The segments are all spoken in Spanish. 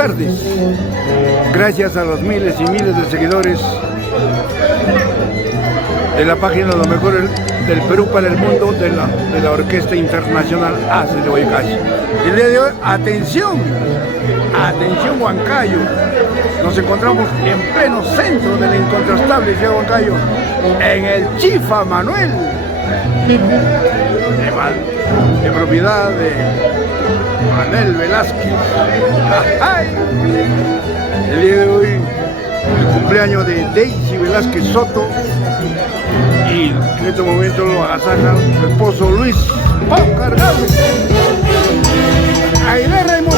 tardes. Gracias a los miles y miles de seguidores de la página Lo Mejor del Perú para el Mundo de la Orquesta Internacional ACE de Huaycayo. El día de hoy, atención Huancayo. Nos encontramos en pleno centro de la incontrastable ciudad de Huancayo, en el Chifa Manuel, de propiedad de Manuel Velázquez. El día de hoy, el cumpleaños de Daisy Velázquez Soto, y en este momento lo agasaja su esposo Luis Pau Cargado. Aide Raimundo.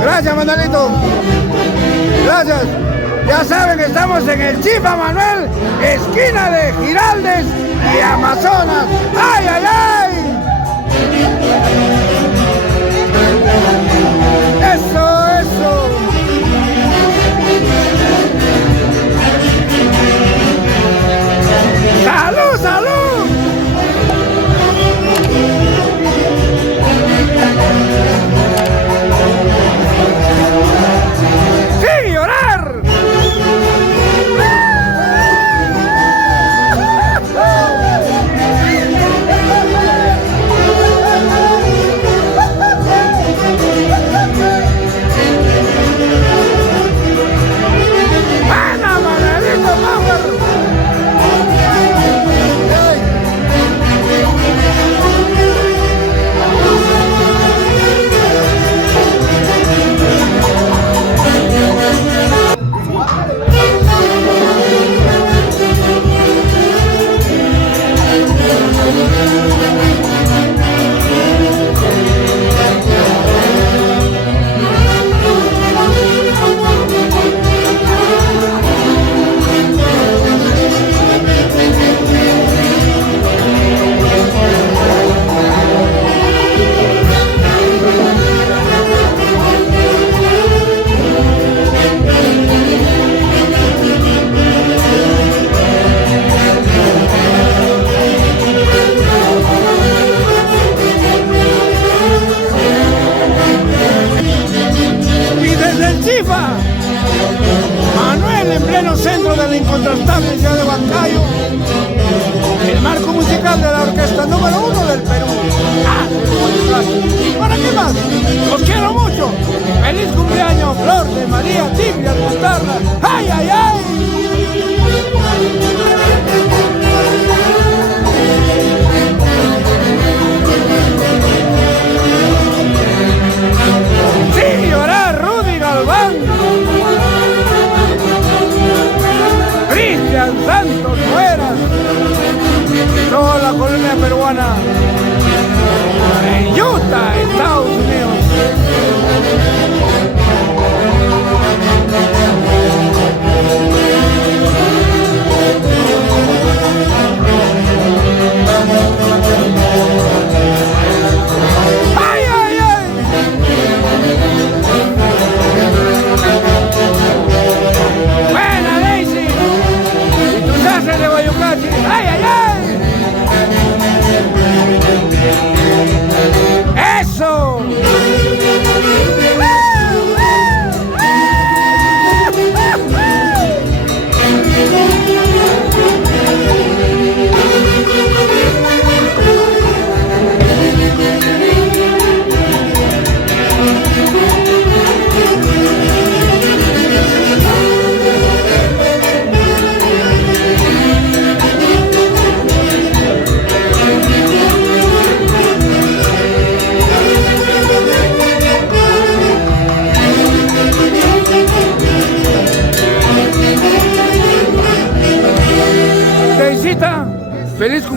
Gracias, Manuelito. Gracias. Ya saben que estamos en el Chifa Manuel, esquina de Giraldes y Amazonas. ¡Ay, ay, ay! Eso, eso. ¡Salud, salud! Manuel, en pleno centro de la incontrastable ciudad de Huancayo, el marco musical de la orquesta número 1 del Perú. ¿Para qué más? Los quiero mucho. Feliz cumpleaños, Flor de María Tigre Alcostarra. ¡Ay, ay, ay! ¡Sí, llorar, Rudy Galván! Cristian Santos Fueras, toda la colonia peruana.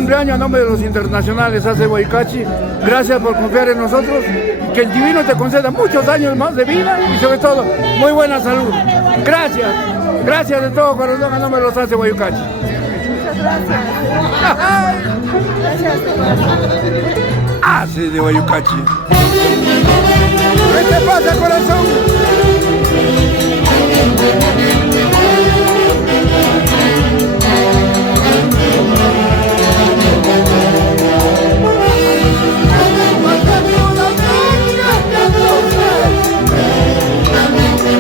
cumpleaños a nombre de los internacionales AC Huaycachi. Gracias por confiar en nosotros y que el Divino te conceda muchos años más de vida y sobre todo muy buena salud. Gracias, gracias de todo corazón a nombre de los AC Huaycachi. Muchas gracias. Gracias. AC de Huaycachi. ¿Qué te pasa, corazón?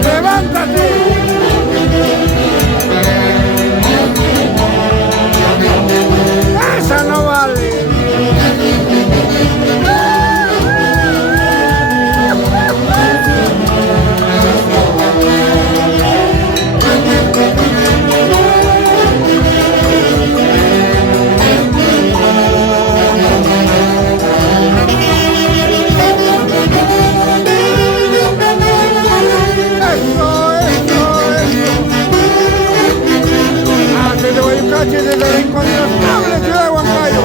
¡Levántate! ¡Esa no vale! Desde la incontrastable ciudad de Huancayo.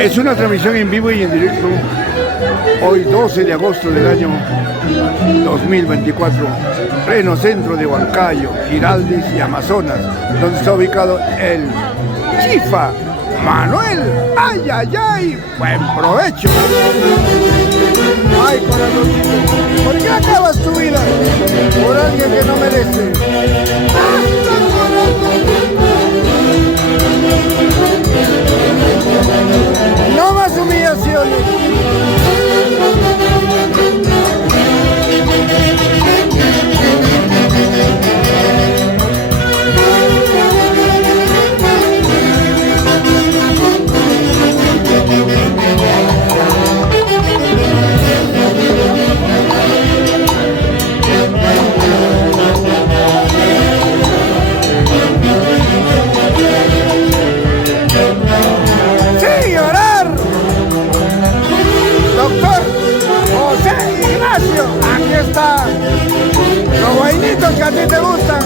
Es una transmisión en vivo y en directo, hoy 12 de agosto del año 2024, pleno centro de Huancayo, Giraldez y Amazonas, donde está ubicado el Chifa Manuel. ¡Ay, ay, ay! ¡Buen provecho! ¡Ay, corazoncito! ¿Por qué acabas tu vida? Por alguien que no merece. ¡No más humillaciones! Los guainitos que a ti te gustan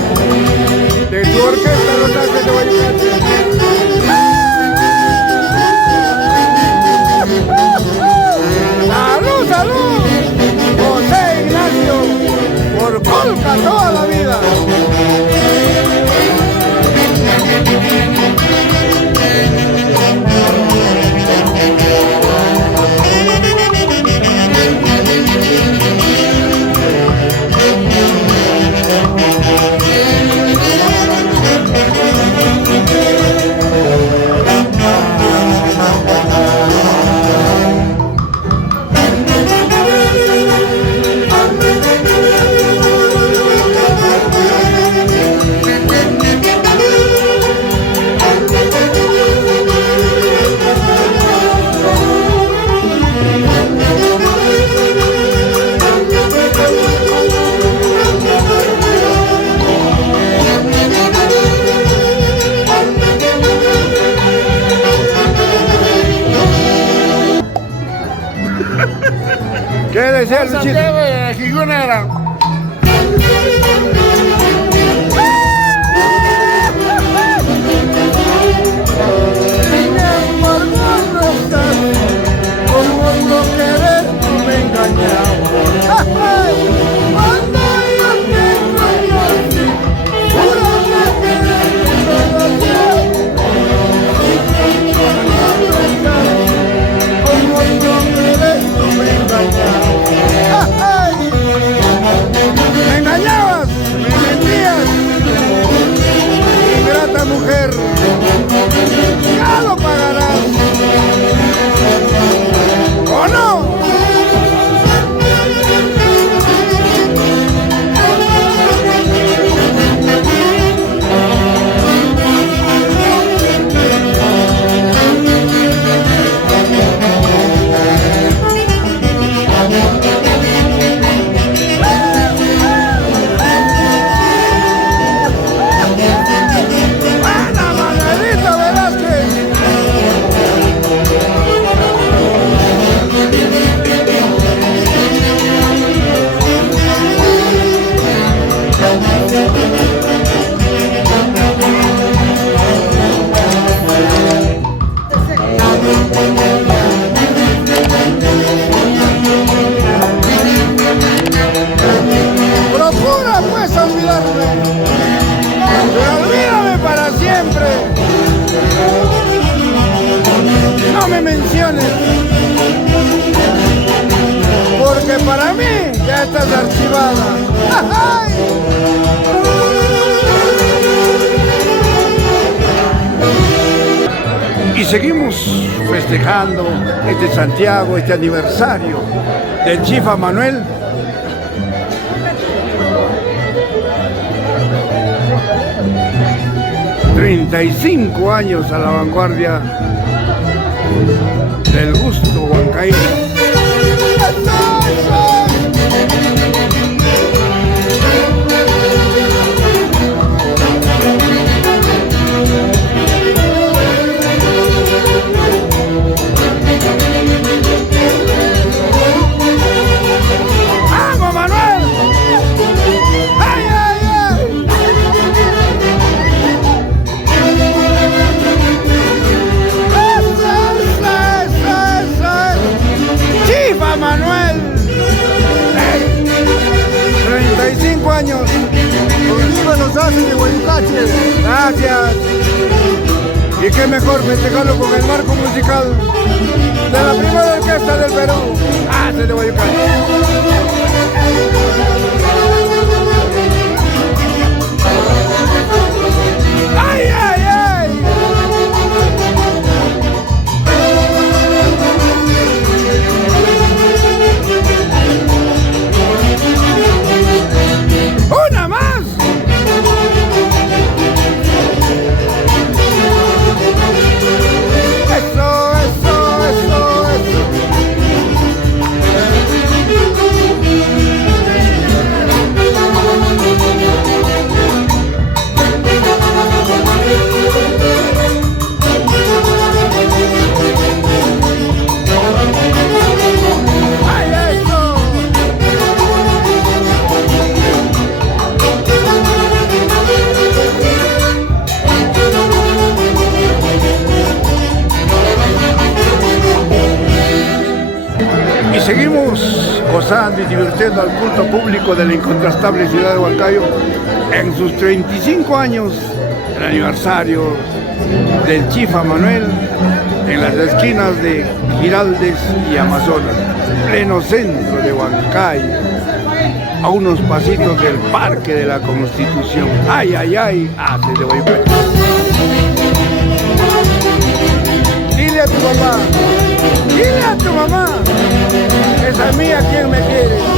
de tu orquesta, los haces de Huaycachi. ¡Salud, salud! José Ignacio, por Colca toda la vida. ¿Qué desea, Luchito? porque para mí ya estás archivada. ¡Ay! Y seguimos festejando este Santiago, este aniversario del Chifa Manuel. ...35 años a la vanguardia del gusto huancaíno. ¡Vamos, Manuel! ¡Ay, ay, ay! ¡Chifa Manuel! 35 años. ¡Viva los haces de Huaycache! Gracias. Y qué mejor festejarlo con el marco musical de la primera orquesta del Perú, Haces de Huaycache. ¡Ay, ay, ay! ¡Una más! ¡Eso, eso, eso, eso! ¡Ay, eso! Y seguimos gozando y divirtiendo al culto público de la incontrastable ciudad de Huancayo en sus 35 años, el aniversario del Chifa Manuel, en las esquinas de Giraldes y Amazonas, pleno centro de Huancayo, a unos pasitos del Parque de la Constitución. ¡Ay, ay, ay! Haces de Huaycache. Dile a tu mamá, es a mí a quien me quieres.